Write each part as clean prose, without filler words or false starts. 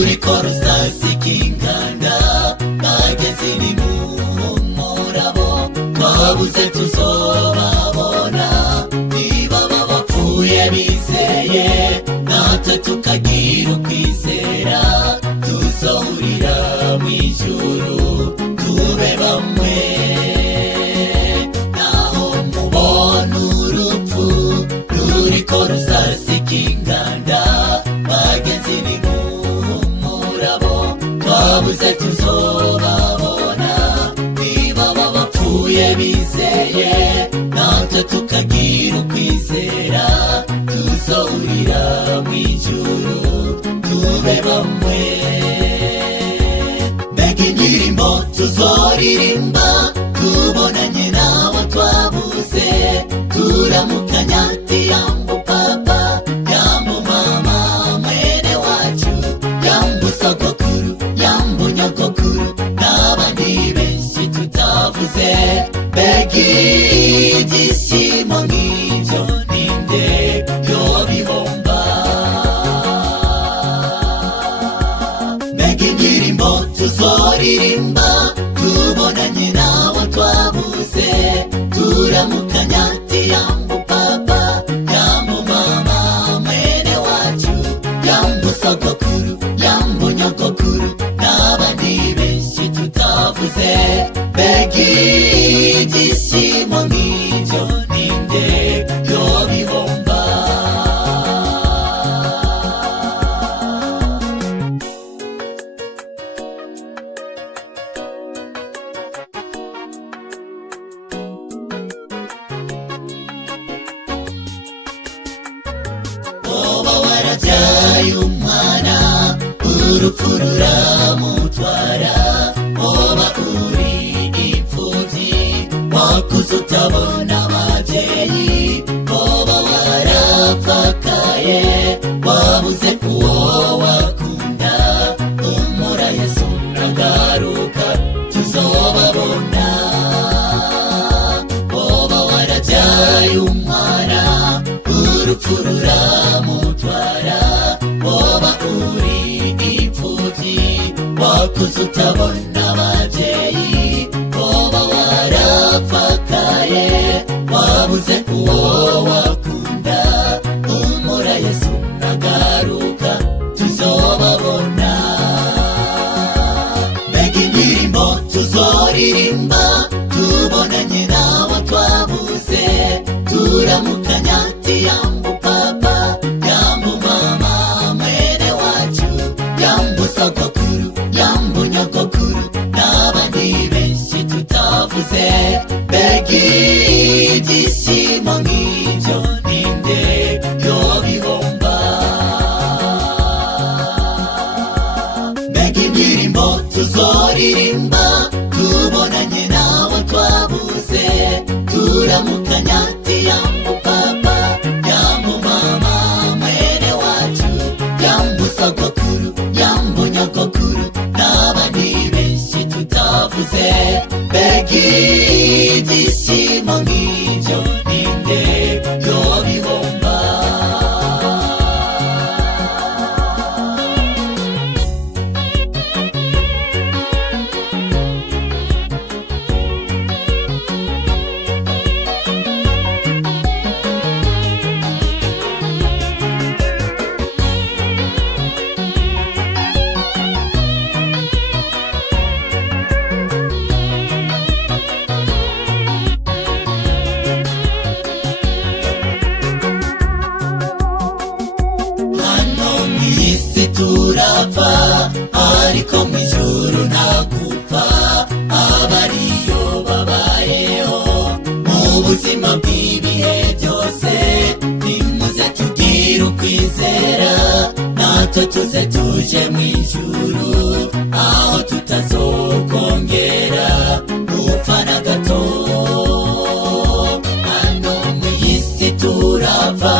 ruriko rusasikinganda bageze ni murabo twabuze tuzobabona niba bapfuye bizeye natwe tukagira ukwizera tuzohurira mw'ijuru tube bamwe naho mubona urupfu ruriko rusasikinganda bageze ni murabo twabuze tuzobabona niba bapfuye bizeye natwe tukagira ukwizera tuzohurira mw'ijuru tube bamwe mbega indirimbo tuzoririmba tubonanye n'abo twabuze turamukanya ati yambu papa yambu mama mwene wacu yambu sogokuru yambu nyogokuru n'abandi benshi tutavuze mbega ibyishimo nk'ibyo ninde yobihomba mbega indirimbo tuzoririmba tubonanye n'abo twabuze turamukanya ati yambu papa yambu mama mwene wacu yambu sogokuru yambu nyogokuru n'abandi benshi tutavuze mbega ibyishimo nk'ibyo ninde yobihomba woba warabyaye umwana urupfu ruramutwara woba uri imfuvyi wakuze utabona abavyeyi woba warapfakaye wabuze uwo wakunda umura Yesu nagaruka tuzobabona woba warabyaye umwana urupfu ruramutwara woba uri imfuvyi wakuze utabona abavyeyi woba warapfakaye wabuze uwo wakunda umura Yesu nagaruka tuzobabona mbega indirimbo tuzoririmba tubonanye n'abo twabuze turamukanya ati yambu papa yambu mama mwene wacu yambu sogokuru yambu nyogokuru n'abandi benshi tutavuze mbega ibyishimo nk'ibyo ninde yobihomba mbega indirimbo tuzoririmba tubonanye n'abo twabuze turamukanya ati yambu papa yambu mama mwene wacu yambu sogokuru yambu nyogokuru n'abandi benshi tutavuze mbega ibyishimo nk'ibyo ninde yobihomba turapfa ariko mw'ijuru nta gupfa abariyo babayeho mu buzima bw'ibihe byose nimuze tugire ukwizera natwe tuze tuje mw'ijuru aho tutazokongera gupfa na gato hano mw'isi turapfa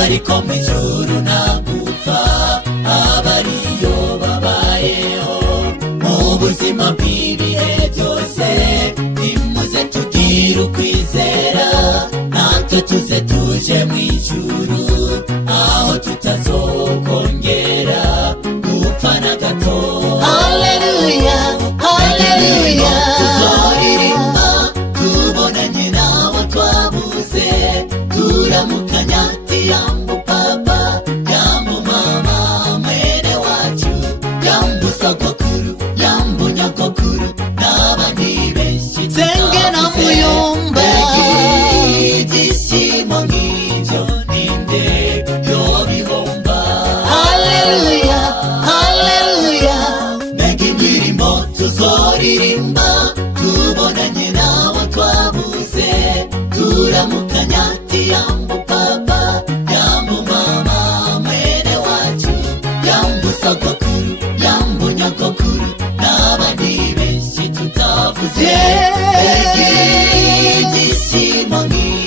ariko mw'ijuru nta gupfa abariyo babayeho mu buzima bw'ibihe byose nimuze tugire ukwizera natwe tuze tuje mw'ijuru aho tutazokongera gupfa tworirimba tubonanye n'abo twabuze, turamukanya ati yambu papa, yambu mama, mwene wacu, yambu sogokuru, yambu nyogokuru, n'abandi benshi tutavuze. Ibyishimo nk'ibi